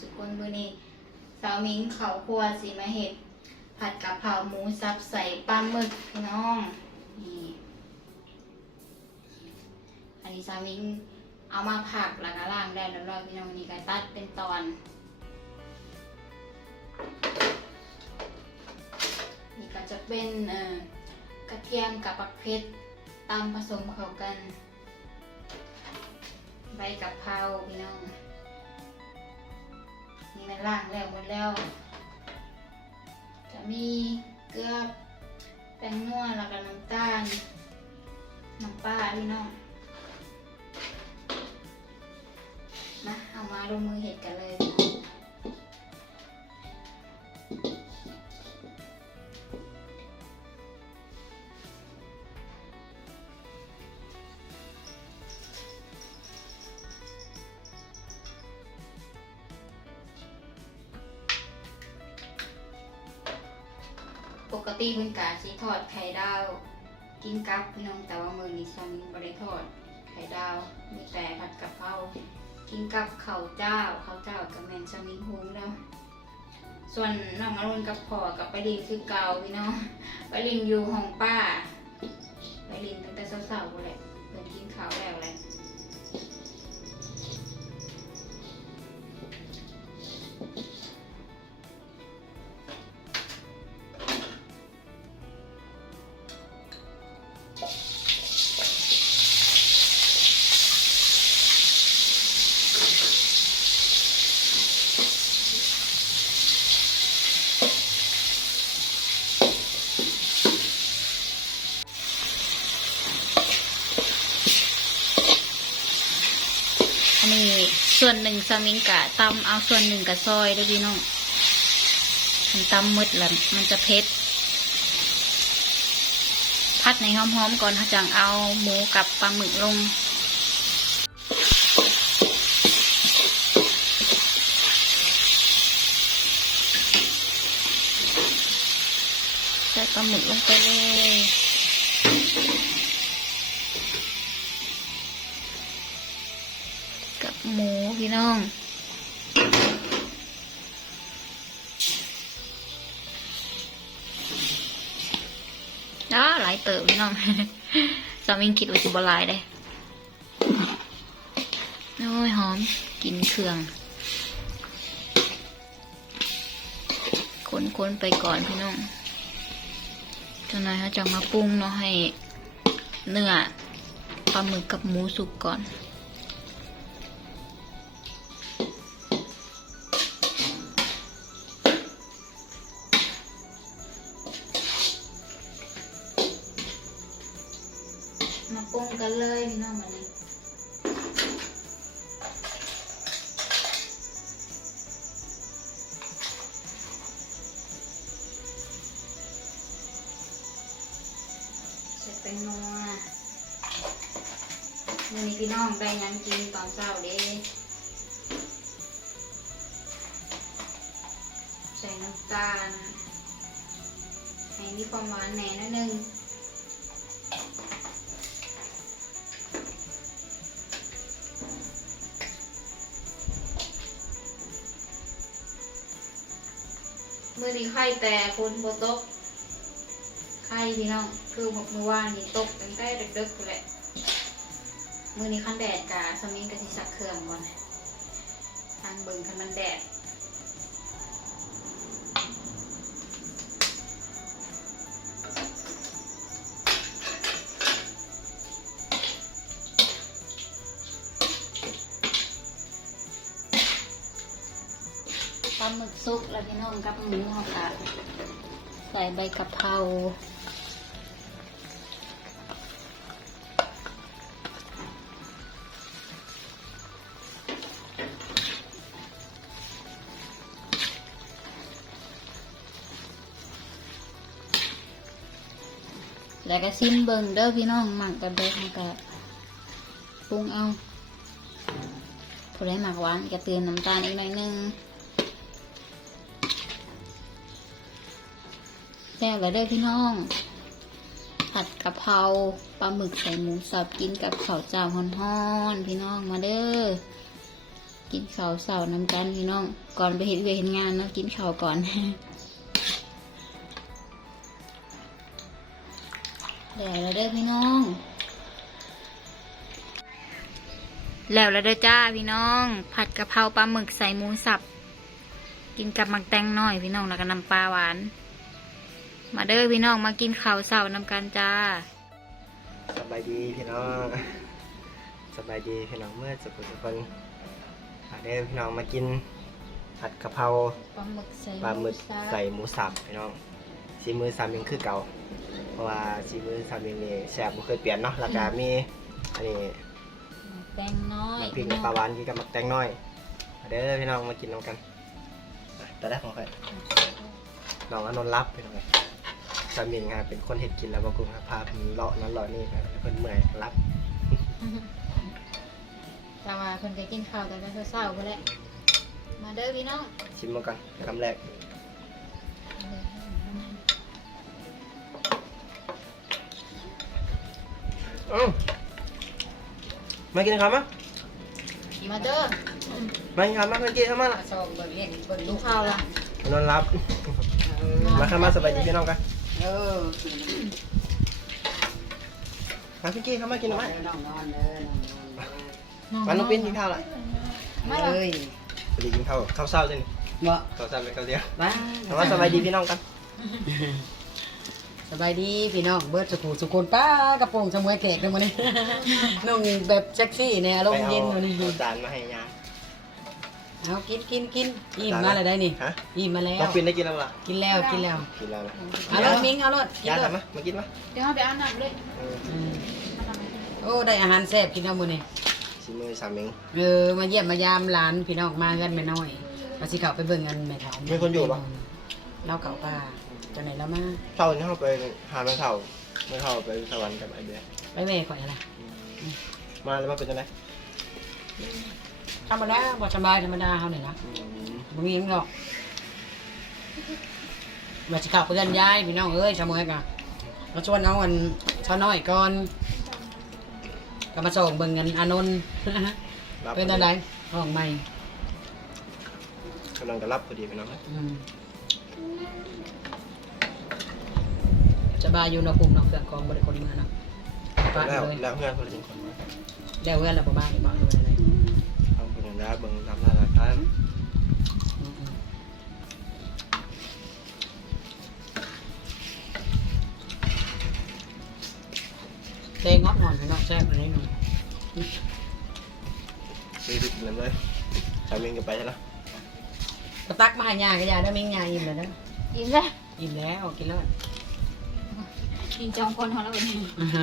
สุขุสุขคนมื้อนี้สาวมิงเขาครัวสิมาเห็ด ผัดกะเพราหมูสับใส่ปลาหมึกพี่น้องนี่อันนี้สาวมิงเอามาผักแล้วก็ล้างได้แล้วรอพี่น้องนี่ก็ตัดเป็นตอนนี่ก็จะเป็นกระเทียมกับปักเพชรตามผสมเข้ากัน ใบกะเพราพี่น้อง นี่มันล่างแล้วหมดแล้ว จะมีเกลือแป้งนัวแล้วก็น้ำตาลน้ำปลาพี่น้องมาเอามาลงมือเห็ดกันเลย ปกติเพิ่นกาสิทอดไข่ดาว กินกับพี่น้องแต่ว่ามือนี้ฉันบ่ได้ทอดไข่ดาว มีแต่ผัดกะเพรากินกับข้าวเจ้าข้าวเจ้ากับแมนชามิงฮูมแล้วส่วนน้องอรุณกับพ่อกับไปลินคือเก่าพี่น้องไปลินอยู่ห้องป้าไปลินตั้งแต่เช้าๆแหละเพิ่นกินข้าวแล้วแหละ นหนึ่งสมิงกะตำเอาส่วนหนึ่งกะซอยด้วยพี่น้องมันตำมืดแล้วมันจะเผ็ดพัดในหอมๆก่อนเขาจังเอาหมูกับปลาหมึกลงใส่ปลาหมึกลงไปเลย กับหมูพี่น้องอ้าหลายเติบพี่น้องสามิงคิดว่าสิบลายได้โอ้ยหอมกินเครื่องคนๆไปก่อนพี่น้องเจ้านายเขาจะมาปรุงเนาะให้เนื้อปลาหมึกกับหมูสุกก่อน เป็นนัววันนี้พี่น้องได้ยังกินตอนเช้าเด้ใส่น้ำตาลให้มีความหวานแหน่นิดนึงมือนี้ไข่แต่คนโบตก ไข่พี่น้องคือเมื่อวานนี้ตกตั้งแต่ดึกๆเลยมือนี้คันแดดกะสมิงกะทิสักเครื่องก่อนทางเบิ่งคันมันแดดปลาหมึกซุกแล้วพี่น้องกับหมูเขาค่ะ ใส่ใบกะเพราแล้วก็ซิมเบิงเด้อพี่น้องหมักกันเด้อมันก็ปรุงเอาผู้ใดหมักหวานก็เติมน้ำตาลอีกหน่อยนึง แล้วแล้วเด้อพี่น้อง ผัดกะเพราปลาหมึกใส่หมูสับกินกับข้าวเจ้าฮ้อนๆพี่น้องมาเด้อกินข้าวเสาร์น้ำกันพี่น้อง ก่อนไปเห็นเวรเห็นงานเนาะกินข้าวก่อนแล้วล้วเด้อพี่น้อง แล้วแล้วเด้อจ้าพี่น้อง ผัดกะเพราปลาหมึกใส่หมูสับ กินกับมักแตงหน่อยพี่น้องแล้วก็น้ำปลาหวาน มาเด้อพี่น้องมากินข้าวเสาร์น้ำกันจ้าสบายดีพี่น้องสบายดีพี่น้องเมื่อสุขสุขคนหาได้อพี่น้องมากินผัดกะเพราปลาหมึกใส่ปลาหมึกใส่หมูสับพี่น้องซีมือสามยังคือเก่า เพราะว่าซีมือสามยังนี่แซ่บบ่เคยเปลี่ยนเนาะแล้วก็มีอันนี้แตงน้อยน้ำพริกน้ำปลาหวานกินกับหมักแตงน้อยมาเด้อพี่น้องมากินน้ำกันอะแต่แรกของใครน้องอนนท์รับพี่น้อง สามีงานเป็นคนเห็ดกินแล้วบอกกูครับพาเพิ่นเลาะนั้นเลาะนี่ครับเพิ่นเมื่อยรับแต่ว่าคนจะกินข้าวแต่ก็เศร้าไปแล้วมาเด้อพี่น้องชิมมาก่อนคำแรกเอ้ามากินข้าวมั้ยมาเด้อมากินข้าวมั้ยเพื่อนกินข้าวมั้ยล่ะชมเบิ่งเห็นเบิ่งกิลูนกข้าวละนอนรับมาข้ามาสบายดีพี่น้องกัน เออมาพี่กี้เข้ามากินหน่อยไหมนอนนอนเด้อนอนมาน้องปิ้นกินข้าวละมาละเอ้ยพอดีกินข้าวข้าวเศร้าจ้ะนี่บ่ข้าวเศร้าเป็นข้าวเดียวบ้าแต่ว่าสบายดีพี่น้องกันสบายดีพี่น้องเบิดสุขุสุคนป้ากระโปรงสมวยแขกเลยมื้อนี้ นุ่งแบบเซ็กซี่เนี่ยอารมณ์เย็นมื้อนี้เอาจานมาให้ยา เอากินกินกินอิ่มมาแล้วได้นี่ฮะอิ่มมาแล้น้อวงปิ้นได้กินแล้วล่ะกินแล้วกินแล้วกินแล้วนะเอารถมิงเอารถกินยารถทำไหมมากินไหมเดี๋ยวเอาไปเอาหนักเลยเอออืมโอ้ได้อาหารแซ่บกินแล้วมื้อนี้ชิมมือสามเมงเออมาเยี่ยมมายามหลานพี่น้องมากันแม่น้อยมาสิเข้าไปเบิ่งกันแม่เฒ่ามีคนอยู่ปะเราเก่าป่าจังไหนแล้วมาเท่านี้เข้าไปหาแม่เท่าแม่เท่าไปสวรรค์กับไอเบียไปแม่ข่อยอะไรมาแล้วมาเป็นยังไง ธรรมดาบ่สบายธรรมดาเฮานี่นะอืมบ่มีหยังหรอกว่าสิเข้าไปกันยายพี่น้องเอ้ยชะมวยกะมาชวนเอาอันชาวน้อยก่อนก็มาส่งเบิ่งกันอานนท์รับเป็นอะไรห้องใหม่กำลังจะรับพอดีพี่น้องอืมสบายอยู่เนาะกลุ่มเนาะเครื่องกองบ่ได้คนเมืองเนาะปะแล้วเลยแล้วเพื่อนคนละจริงคนมาแล้วเพื่อนเราบ่บ้านนี่บ่รู้อะไรเอาเป็ นอย่างนี้เบิ่งทำหน้าหลายท่านอืมๆเตงงอดงอนพี่น้องแซ่บอันนี้หน่อยมีดิบเลยเลยสามีกันไปใช่ไหมกระตักมาให้ยาก็ยาได้ไม่ยาอิ่มแล้วนะกินเลยอิ่มแล้วกินแล้วกินจองคนเขาแล้วเป็นอ่าฮะ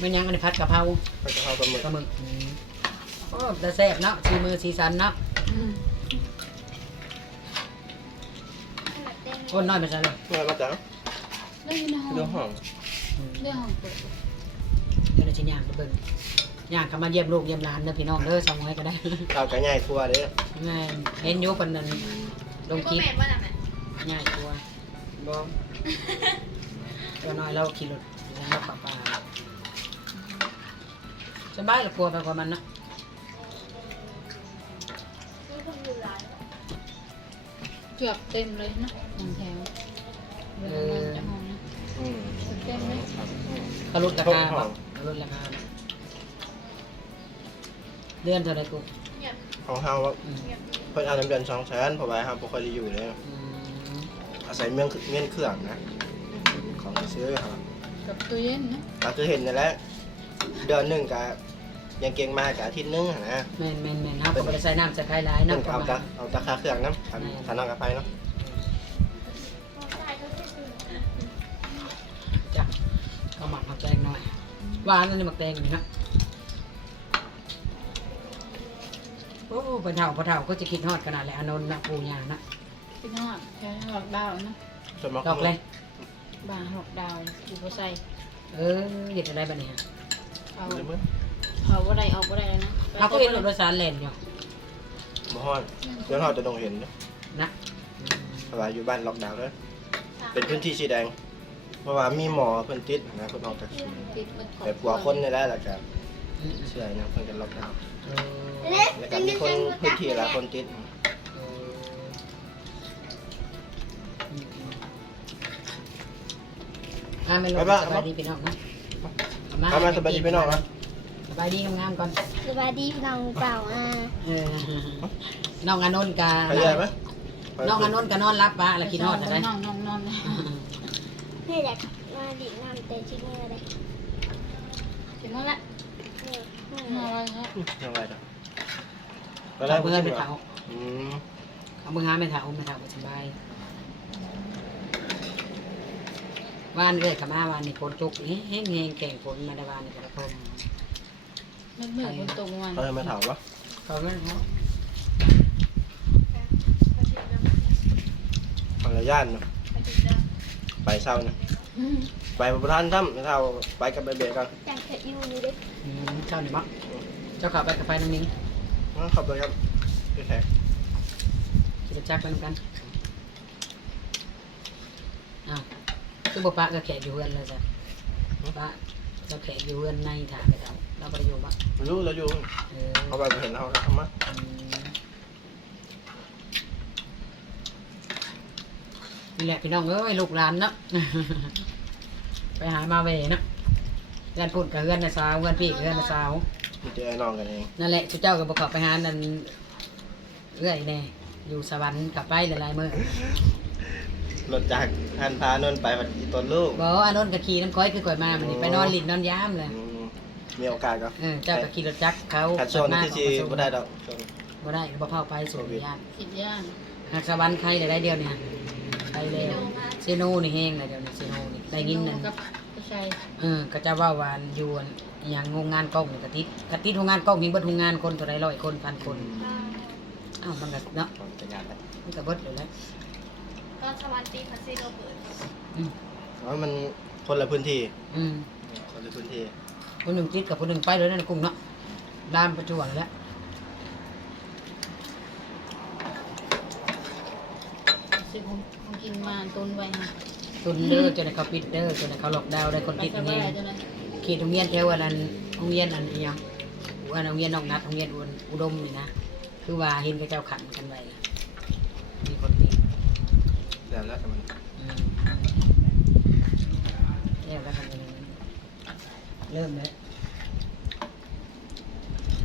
มันยังอันนี้ผัดกะเพราไปกะเพราปลาหมึกปลาหมึกอืมโอ้แต่แซ่บเนาะสีมือสีสันเนาะคนน้อยไปซะเลยเมื่อมาจากเรื่องอยู่ในห้องเรื่องห้องอืมเรื่องห้องเปิดเดี๋ยวเราจะย่างไปเบิ่งย่างเข้ามาเยี่ยมลูกเยี่ยมหลานเด้อพี่น้องเด้อสองไว้ก็ได้ข้าวกระง่ายทั่วเด้อแม่นเห็นอยู่เพิ่นนั่นลงคลิปแม่ว่าน่ะแม่ง่ายกว่าบ่ตัวน้อยเราขี่รถแล้วเราป่าป่าสบายละกลัวไปกว่ามันนะ เกือบเต็มเลยนะหนึ่งแถวเวลานอนจะห้องนะอืมเต็มเลยเขาลดราคาบ่เขาลดราคาบ่เดือนเท่าไรกูของเฮาว่าอืมเพิ่นเอาจำเดือนสองแสนเพราะว่าเฮาบ่ค่อยได้อยู่เลยอืมอาศัยเมี่ยงเมี่ยงเครื่องนะของซื้อครับ กับตู้เย็นนะก็คือเห็นนั่นแหละเดือนหนึ่งกับ ยังเก่งมากกับอาทิตย์หนึงหั้นนะแม่นแม่นแม่นเฮาก็บ่ได้ใส่น้ำใส่ไข่หลายเพิ่นน้ำก็ก็เอามาตะเอาตะคาเครื่องน้ำขันขันนอกกับไฟเนาะจ้ะก็หมักผักแตงหน่อยหวานอันนี้หมักแตงนี่นะโอ้ปะเฒ่าปะเฒ่าก็จะคิดฮอดขนาดแหละอานนท์นะปู่ย่านะพี่น้องแค่หลอกดาวนะจนมาดอกเลย บางหลอกดาวอยู่บ่ใส่เออเห็ดอะไรบ้าเนี่ยเอา เดี๋ยวมื้อ เขาบ่ได้ออกบ่ได้เลยนะเขาก็เห็นรถโดยสารแล่นอยู่บ่ฮอดเดี๋ยวเราจะต้องเห็นเนอะนะเพราะว่าอยู่บ้านล็อกดาวน์เลยเป็นพื้นที่สีแดง เพราะว่ามีหมอเพิ่นติดนะเพิ่นออกจากศูนย์ติดมันขอไปปัวคนนี่แหละแล้วก็อืมเชื่อนะเพิ่นก็ล็อกดาวน์เออแล้วก็มีคนพื้นที่หลายคนติดเอออืมอืมอ่าไม่ลงสบายดีพี่น้องนะเอเอามาสบายดีพี่น้องนะส บายดีงามๆก่อนสวัสดีพี่น้องเปล่าอะเออน้องอานนท์กาเข้าใจไหมน้องอานนท์ก็นอนรับบ้าแล้วกินฮอดอะไรนอนนอนนอนนี่อยากมาดิน้ำแต่ชิ้นนี้อะไรถึงแล้วแหละเนี่ยมาอะไรครับยังไงจ้ะก็เอาได้เพื่อนไปเถาอืมเอามือหาไม่เถาไม่เถาบ่สบายวานเลยกับมาวานนี่ฝนตกแห้งแห้งแก่งฝนมาได้วานนี่กระพม มืดมืดบนตรงวันเขาจะมาถามว่าเขาเรื่องเขาฝั่งระย่านเนาะไปเศร้าเนาะไปประธานถ้ำเศร้าไปกับเบเบกันจังเผ็ดอยู่นี่เด้อืมเจ้าหนิมั้งเจ้าขับไปกับไฟน้องนิ้งงั้นขับเลยครับพี่แท็กขี่รถจักรไปน้ำกันอ้าวคือบ่ปะก็แขกอยู่เฮือนเลยจ้ะปะเราแขกอยู่เฮือนในถาไปเถา เราไปอยู่ปะไม่รู้เราอยู่เออเขาไปเห็นเขาทำมาอืมนี่แหละพี่น้องเอ้ยลูกหลานเนาะ ไปหามาเวเนาะเงินพูดกับเงินนะสาวเงินพี่กับเงินนะสาวพี่เจอน้องกันเองนั่นแหละชุเจ้าก็บอกขอไปหานั่นเอื้อยแน่อยู่สวรรค์กลับไปหลายๆมื้อรถจากทันพานนท์ไปพัดอีต้นลูกบอกว่าอานนท์กับขี่น้ำก้อยคือก่อยมามันนี่ไปนอนลิ้นนอนย้ามเลยอืม มีโอกาสก็เออเจ้าก็ขี่รถจักรเขาถ้าโซนที่ซีไม่ได้ดอกโซนบ่ได้บ่เข้าไปสู่ญาติสิบย่างหากสวรรค์ใครได้ได้เดียวเนี่ยไปแล้วเซโนนี่แห้งเลยเดี๋ยวนี้เซโนนี่ได้ยินนั่นกับผู้ชายเออก็จะว่าหวานอยู่อันอหย่างโรงงานกล้องนี่กะติดกะติดโรงงานกล้องมีเบิดโรงงานคนเท่าไรร้อยคนพันคนอ้าวมันก็เนาะผมจะงานแล้วมันก็เบิดเลยแหล้วก็สวัสดีพัสซีโรเบิร์ตอืมเพราะมันคนละพื้นที่ อืมคนละพื้นที่ คนหนึ่งติดกับคนหนึ่งไปเลยนั่นนะกุ้งเนาะด้ามประจวบเลยแหละสิผมผมกินมาต้นไว้ฮะตุนเด้อจนให้เขาปิดเด้อจนให้เขาล็อกดาวน์ได้คนไปติดสอย่างบานี้ยจังเลยขีดโรงเรียนแถวอันนั้นโรงเรียนอันนี้ยังอันโรงเรียนนอกนัดโรงเรียนอุดอุดมนี่นะคือว่าเห็นกับเจ้าขันกันไว้นะมีคนติดเดี๋ยวแล้วแต่มัน อืมเริ่มแล้วทำยังไง เริ่มแล้ว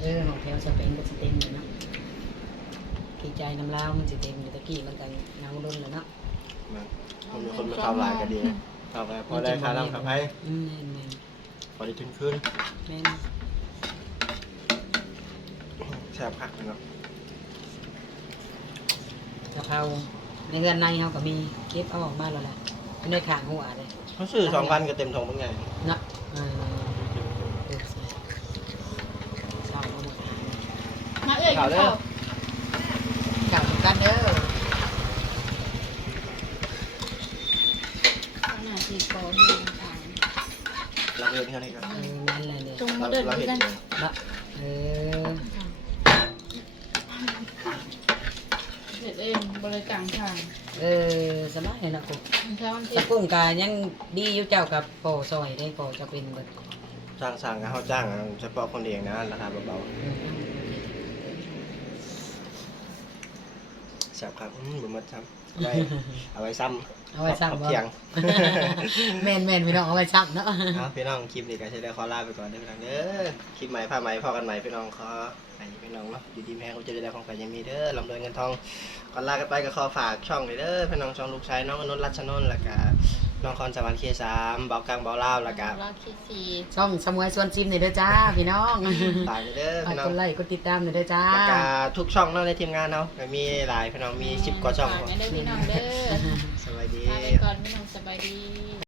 เออของแถวสเปนก็สเต็มอยู่เนาะขี่ใจน้ำลาวมันสเต็มอยู่ตะกี้มันกันเงาล้นแล้วเนาะมันมันมีคนมาเข้าไลน์ก็ดีนะเข้าไปพอได้ค่าน้ำค่าไฟอืมแม่นพอได้ถึงคืนๆแม่นแซ่บคักเลยเนาะกะเพราในเรือนในเขาก็มีเก็บเอาออกมาแล้วแหละไม่ได้ขางหัวเลยเขาซื้อสองพันก็เต็มทงเป็นไงเนาะเออเออเศร้าเอาหมด มาเอ้ยกินข้าวกลับเหมือนกันเด้อขนาดที่คอที่ทางเราเห็นเท่านี้ครับเออนั่นแหละเนี่ยตรงเรามาเดินเราด้วเห็ยนกันอยู่เนาะเออเด็ดเองบริการทางเออสบายเนาะกูเช้าวันสที่กุ้งกายังดีอยู่เจ้ากับโปอซอยได้โปอจะเป็นเบิดจ้างสั่งกับเขาจ้างอะเฉพาะคนเองนะราคาเบาเออๆ แซ่บครับอืมบุมัดซ้ำเอาไว้ เอาไว้ซ้ำเอาไว้สร้างเพียง แม่นแม่นพี่น้องเอาไว้ซ้ำเนาะครับพี่น้องคลิปนี้ก็จะได้ขอลาไปก่อนเด้อพี่น้องเด้อคลิปใหม่ผ้าไหมพอกันใหม่พี่น้องขอให้พี่น้องเนาะอยู่ดีแม่เขาจะได้ของไปยังมีเด้อลำรวยเงินทองก่อนลากันไปก็ขอฝากช่องเลยเด้อพี่น้องช่องลูกชายน้องอนุรัชนนท์แล้วก็ น้องคอนสวรรค์เคสามเบากลางเบาเล่าวแล้วก็ลาคิดสี่ช่องสมวยส่วนซิมหน่อยเด้อจ้าพี่น้องฝากเด้อฝากพี่น้อกงดไลค์กดติดตามหน่อยเด้อจ้าแล้วก็ทุกช่องเนาะในทีมงานเนาะก็มีหลายพี่น้องมี10กว่าช่องฝากไว้เด้อพี่น้องเด้อสวัสดีลาไปก่อนพี่น้องสบายดี